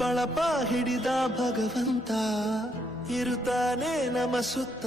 ಬಳಪ ಹಿಡಿದ ಭಗವಂತ ಇರುತ್ತಾನೆ ನಮ ಸುತ್ತ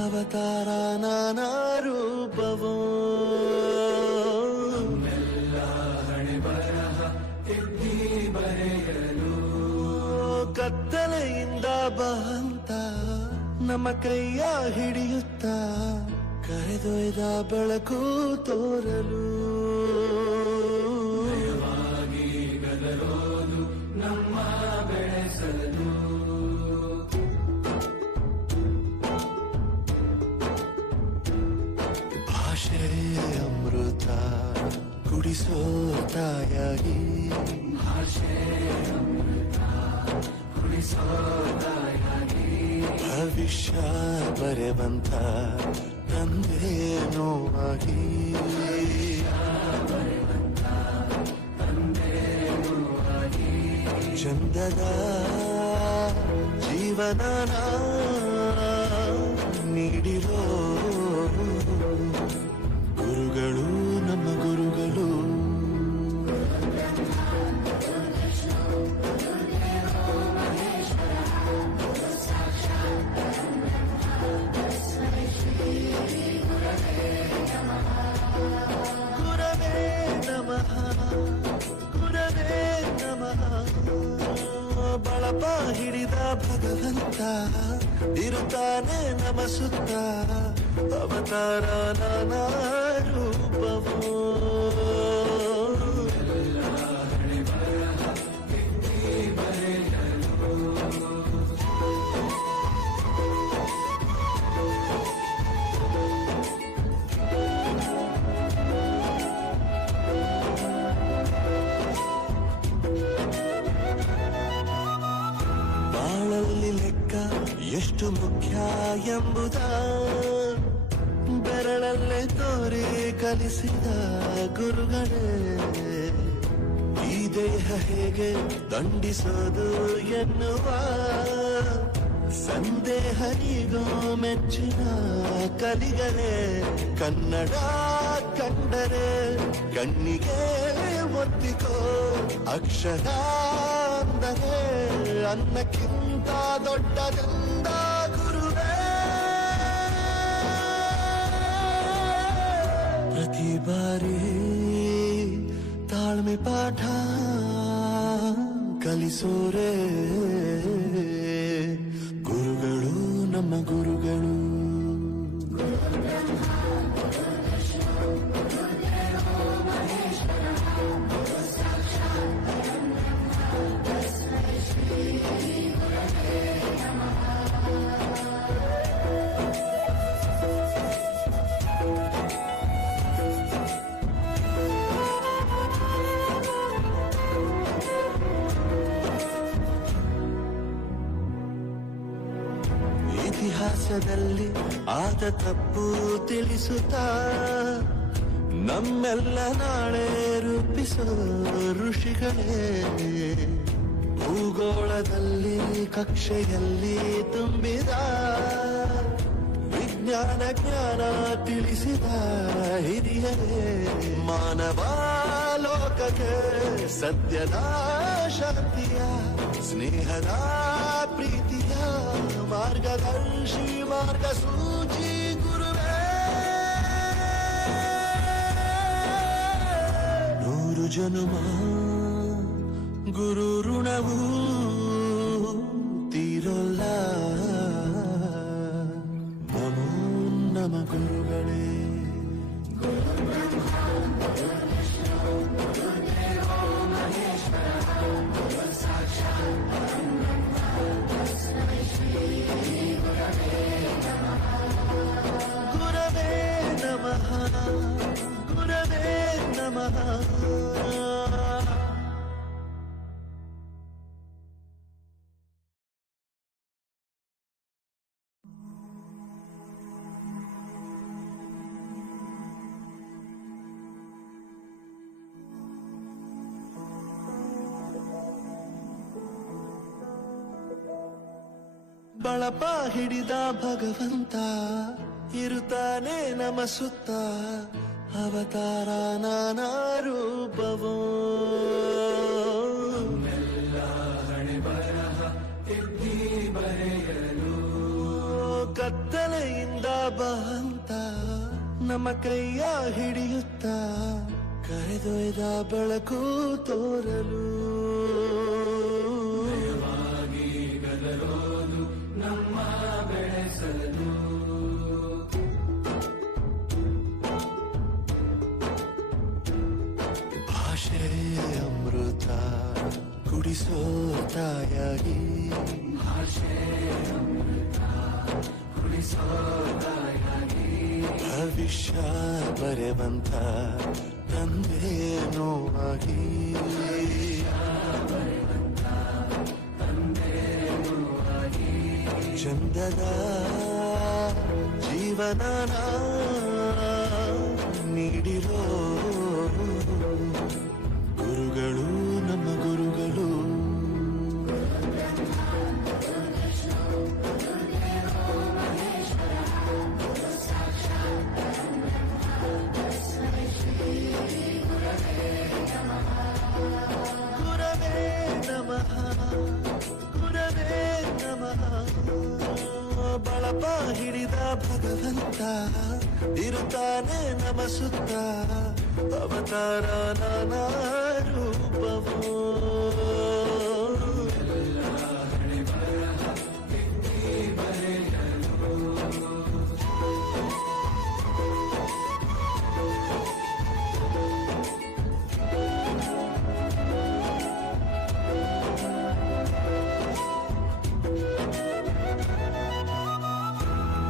ಅವತಾರ ನಾನಾ ರೂಪವೋ ಹಣೆ ಬರಹ ತಿದ್ದಿ ಬರೆಯಲು ಕತ್ತಲೆಯಿಂದ ಬಂತ ನಮ್ಮ ಕೈಯ ಹಿಡಿಯುತ್ತ ಕರೆದೊಯ್ದ ಬೆಳಕು ತೋರಲು ಗದರೋದು ನಮ್ಮ ಬೆಳೆಸಲು ಭಾಷೆ ಅಮೃತ ಕುಡಿಸೋ ತಾಯಾಗಿ ಭಾಷೆ ಅಮೃತ ಕುಡಿಸೋ ತಾಯಾಗಿ ಭವಿಷ್ಯ ಬರೆವಂತ ತಂದೇನೋ ಆಗಿ ಚಂದದ ಜೀವನ ನೀಡಿರೋ ಗುರುಗಳು ನಮ್ಮ ಗುರುಗಳು ಗುರವೇ ನಮಃ ಗುರವೇ ನಮಃ ಬಳಪ ಹಿಡಿದ ಭಗವಂತ ಇರುತ್ತಾನೆ ನಮ ಸುತ್ತ ಅವತಾರ ನಾನಾ ರೂಪವೋ ಬಾಳಲ್ಲಿ ಲೆಕ್ಕ ಎಷ್ಟು ಮುಖ್ಯ ಎಂಬುದ ಬೆರಳಲ್ಲೇ ತೋರಿ ಕಲಿಸಿದ ಗುರುಗಳೇ ಈ ದೇಹ ಹೇಗೆ ದಂಡಿಸೋದು ಎನ್ನುವ ಸಂದೇಹ ಈಗೋ ಮೆಚ್ಚಿನ ಕಲಿಗಳೇ ಕನ್ನಡ ಕಂಡರೆ ಕಣ್ಣಿಗೆ ಒತ್ತಿಕೋ ಅಕ್ಷರ ಅಂದರೆ ಅನ್ನಕ್ಕಿಂತ ದೊಡ್ಡದೆಂದ ಗುರುವೇ ಪ್ರತಿ ಬಾರಿ ತಾಳ್ಮೆ ಪಾಠ ಕಲಿಸೋರೆ ಗುರುಗಳು ನಮ್ಮ ಗುರುಗಳು ಇತಿಹಾಸದಲ್ಲಿ ಆದ ತಪ್ಪು ತಿಳಿಸುತ್ತಾ ನಮ್ಮೆಲ್ಲ ನಾಳೆ ರೂಪಿಸೋ ಋಷಿಗಳೇ ಭೂಗೋಳದಲ್ಲಿ ಕಕ್ಷೆಯಲ್ಲಿ ತುಂಬಿದ ವಿಜ್ಞಾನ ಜ್ಞಾನ ತಿಳಿಸಿದ ಹಿರಿಯರೇ ಮಾನವ ಲೋಕಕ್ಕೆ ಸತ್ಯದ ಶಾಂತಿಯ ಸ್ನೇಹದ ಪ್ರೀತಿಯ ಮಾರ್ಗದರ್ಶಿ ಮಾರ್ಗಸೂಚಿ ಗುರುವೇ ನೂರು ಜನುಮ ಗುರು ಋಣವು ತೀರಲ್ಲ ನಮೋ ನಮ ಗುರುಗಳೇ ಗುರವೇ ನಮಃ ಗುರವೇ ನಮಃ ಬಳಪ ಹಿಡಿದ ಭಗವಂತ ಇರುತ್ತಾನೆ ನಮ ಸುತ್ತ ಅವತಾರ ನಾನಾ ರೂಪವೋ ಬಹಂತ ನಮ್ಮ ಕೈಯ ಹಿಡಿಯುತ್ತ ಕರೆದೊಯ್ದ ಬೆಳಕು ತೋರಲು ಗದರೋದು ನಮ್ಮ ಬೆಳೆಸಲು ಭಾಷೆ ಅಮೃತ ಕುಡಿಸೋ ತಾಯಾಗಿ ಭಾಷೆ ಅಮೃತ ಕುಡಿಸೋ ತಾಯಾಗಿ ಭವಿಷ್ಯ ಬರೆವಂತ ತಂದೇನೋ ಆಗಿ ಚಂದದ ಜೀವನನ ನೀಡಿರೋ ಗುರುಗಳು ನಮ್ಮ ಗುರುಗಳು ಗುರವೇ ನಮಃ ಗುರವೇ ನಮಃ ಬಳಪ ಹಿಡಿದ ಭಗವಂತ ಇರುತ್ತಾನೆ ನಮ ಸುತ್ತ ಅವತಾರ ನಾನಾ ರೂಪವೋ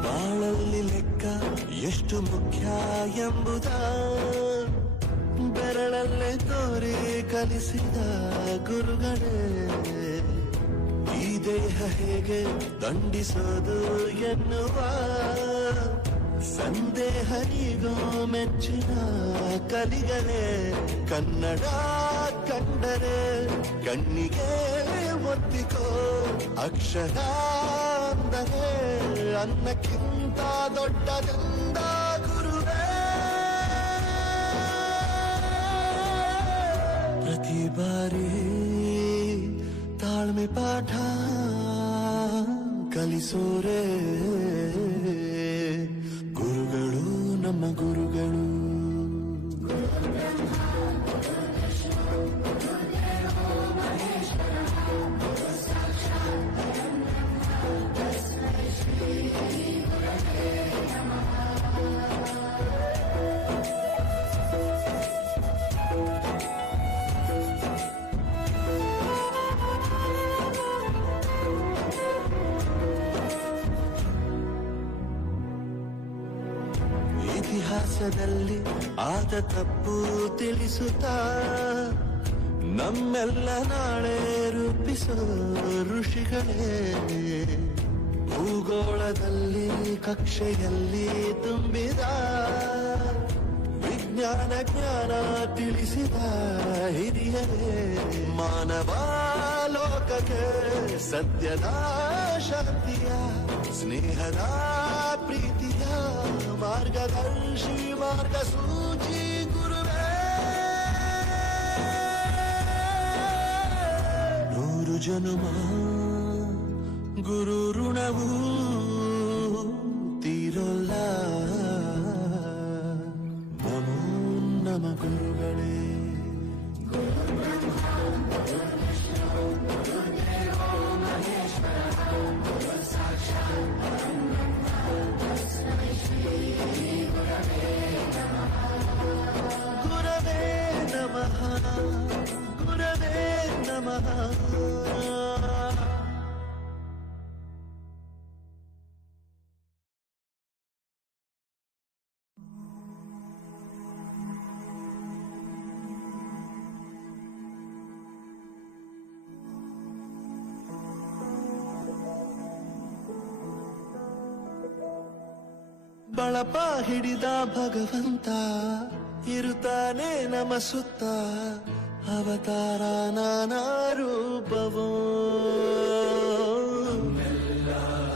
ಬಾಳಲ್ಲಿ ಲೆಕ್ಕ ಎಷ್ಟು ಮುಖ್ಯ ಎಂಬುದ ಬೆರಳಲ್ಲೇ ತೋರಿ ಕಲಿಸಿದ ಗುರುಗಳೇ ಈ ದೇಹ ಹೇಗೆ ದಂಡಿಸೋದು ಎನ್ನುವ ಸಂದೇಹ ನೀಗೋ ಮೆಚ್ಚಿನ ಕಲಿಗಳೇ ಕನ್ನಡ ಕಂಡರೆ ಕಣ್ಣಿಗೆ ಒತ್ತಿಕೋ ಅಕ್ಷರ ಅಂದರೆ ಅನ್ನಕ್ಕಿಂತ ದೊಡ್ಡದೆಂದ ಗುರುವೇ ಪ್ರತಿ ಬಾರಿ ತಾಳ್ಮೆ ಪಾಠ ಕಲಿಸೋರೆ ಗುರುಗಳು ನಮ್ಮ ಗುರುಗಳು ಇತಿಹಾಸದಲ್ಲಿ ಆದ ತಪ್ಪು ತಿಳಿಸುತ್ತಾ ನಮ್ಮೆಲ್ಲ ನಾಳೆ ರೂಪಿಸೋ ಋಷಿಗಳೇ ಭೂಗೋಳದಲ್ಲಿ ಕಕ್ಷೆಯಲ್ಲಿ ತುಂಬಿದ ವಿಜ್ಞಾನ ಜ್ಞಾನ ತಿಳಿಸಿದ ಹಿರಿಯರೇ ಮಾನವ ಲೋಕಕ್ಕೆ ಸತ್ಯದ ಶಾಂತಿಯ ಸ್ನೇಹದ ಪ್ರೀತಿಯ ಮಾರ್ಗದರ್ಶಿ ಮಾರ್ಗಸೂಚಿ ಗುರುವೇ ನೂರು ಜನುಮ ಗುರು ಋಣವು ತೀರೋಲ್ಲ ನಮೋ ನಮ ಗುರುಗಳೇ ಗುರವೇ ನಮಃ ಗುರವೇ ನಮಃ ಬಳಪ ಹಿಡಿದ ಭಗವಂತ ಇರುತ್ತಾನೆ ನಮ ಸುತ್ತ ಅವತಾರ ನಾನಾ ರೂಪವೋ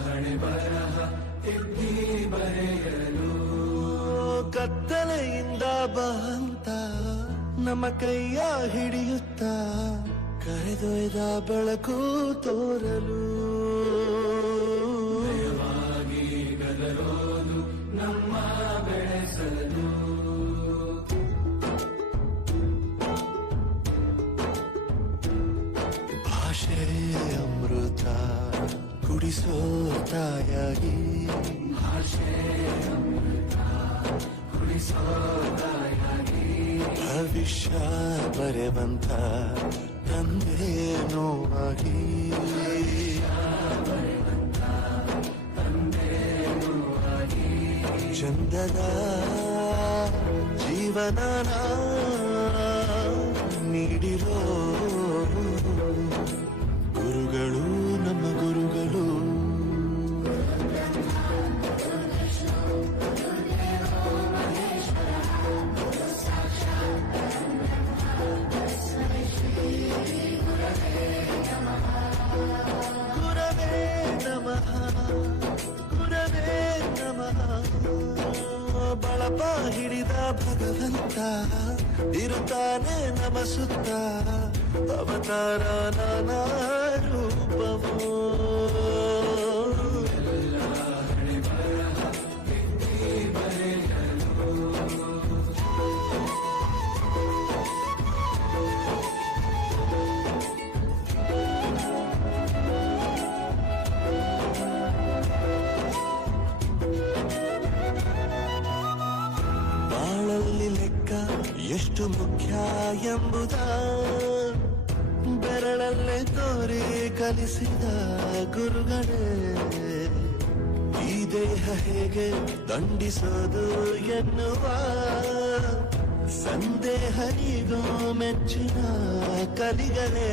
ಹಣೆ ಬರಹ ತಿದ್ದಿ ಬರೆಯಲು ಕತ್ತಲೆಯಿಂದ ಬಹಂತ ನಮ್ಮ ಕೈಯ ಹಿಡಿಯುತ್ತ ಕರೆದೊಯ್ದ ಬೆಳಕು ತೋರಲು ಗದರೋದು ನಮ್ಮ ಬೆಳೆಸಲು. ಭಾಷೆ ಅಮೃತ ಕುಡಿಸೋ ತಾಯಾಗಿ, ಭಾಷೆ ಅಮೃತ ಕುಡಿಸೋ ತಾಯಾಗಿ, ಭವಿಷ್ಯ ಬರೆವಂತ ತಂದೇನೋ ಆಗಿ, ಚಂದದ ಜೀವನನ ನೀಡಿರೋ ಗುರುಗಳು ನಮ್ಮ ಗುರುಗಳು. ಗುರವೇ ನಮಃ, ಗುರವೇ ನಮಃ. ಬಳಪ ಹಿಡಿದ ಭಗವಂತ ಇರುತ್ತಾನೆ ನಮ ಸುತ್ತ, ಅವತಾರ ನಾನಾ ರೂಪವೋ. ಬಾಳಲ್ಲಿ ಲೆಕ್ಕ ಎಷ್ಟು ಮುಖ್ಯ ಎಂಬುದ ಬೆರಳಲ್ಲೇ ತೋರಿ ಕಲಿಸಿದ ಗುರುಗಳೇ. ಈ ದೇಹ ಹೇಗೆ ದಂಡಿಸೋದು ಎನ್ನುವ ಸಂದೇಹ ನೀಗೋ ಮೆಚ್ಚಿನ ಕಲಿಗಳೇ.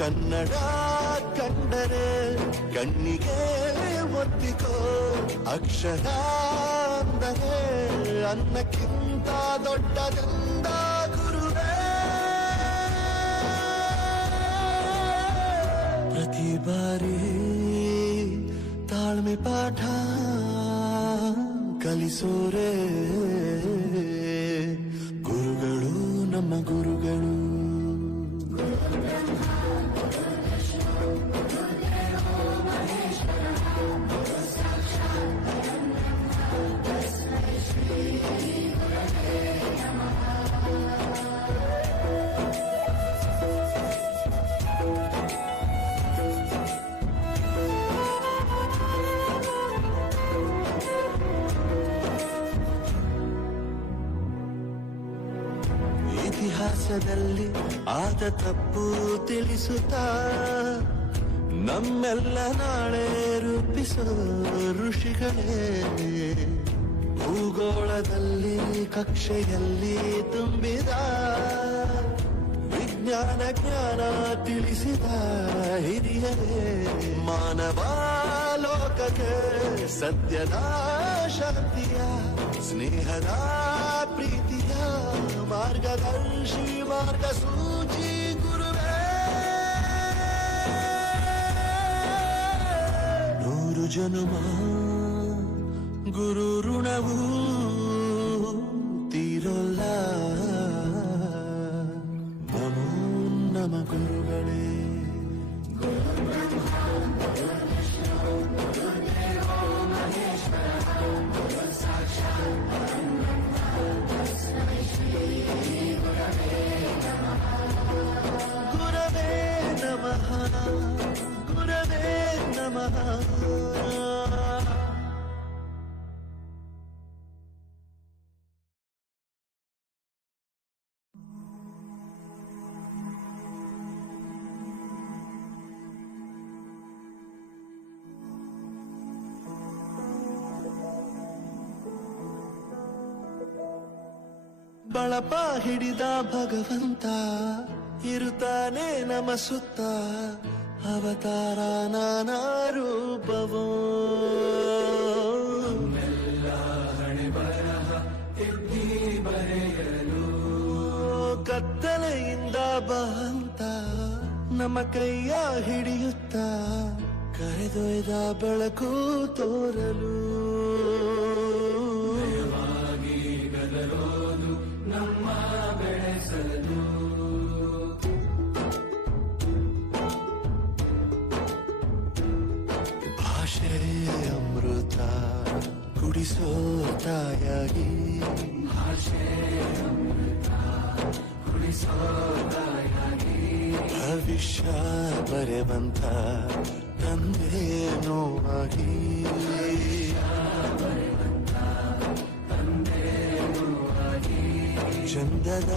ಕನ್ನಡ ಕಂಡರೆ ಕಣ್ಣಿಗೆ ಒತ್ತಿಕೋ, ಅಕ್ಷರ ಅಂದರೆ ಅನ್ನಕ್ಕಿಂತ ದೊಡ್ಡದೆಂದ ಗುರುವೇ. ಪ್ರತಿ ಬಾರಿ ತಾಳ್ಮೆ ಪಾಠ ಕಲಿಸೋರೆ ಗುರುಗಳು ನಮ್ಮ ಗುರುಗಳು. ಇತಿಹಾಸದಲ್ಲಿ ಆದ ತಪ್ಪು ತಿಳಿಸುತ್ತಾ ನಮ್ಮೆಲ್ಲ ನಾಳೆ ರೂಪಿಸೋ ಋಷಿಗಳೇ. ಭೂಗೋಳದಲ್ಲಿ ಕಕ್ಷೆಯಲ್ಲಿ ತುಂಬಿದ ವಿಜ್ಞಾನ ಜ್ಞಾನ ತಿಳಿಸಿದ ಹಿರಿಯರೇ. ಮಾನವ ಲೋಕಕ್ಕೆ ಸತ್ಯದ ಶಾಂತಿಯ ಸ್ನೇಹದ ಪ್ರೀತಿಯ ಮಾರ್ಗದರ್ಶಿ ಮಾರ್ಗಸೂಚಿ ಗುರುವೇ. 100 ಜನುಮ ಗುರು ಋಣವು ತೀರೋಲ್ಲ. ನಮೋ ನಮ ಗುರುಗಳೇ. ಗುರವೇ ನಮಃ, ಗುರವೇ ನಮಃ. ಬಳಪ ಹಿಡಿದ ಭಗವಂತ ಇರುತ್ತಾನೆ ನಮ ಸುತ್ತ, ಅವತಾರ ನಾನಾ ರೂಪವೋ. ಹಣೆ ಬರಹ ಎತ್ತಿ ಬರೆಯಲು ಕತ್ತಲೆಯಿಂದ ಬಂತ ನಮ್ಮ ಕೈಯ ಹಿಡಿಯುತ್ತ, ಕರೆದೊಯ್ದ ಬೆಳಕು ತೋರಲು. ನಮ್ಮ ಬೆಳೆಸಲು. ಭಾಷೆ ಅಮೃತ ಕುಡಿಸೋ ತಾಯಾಗಿ ಭವಿಷ್ಯ ಬರೆವಂತ ತಂದೆ ನೋವಾಗಿ ಚಂದದ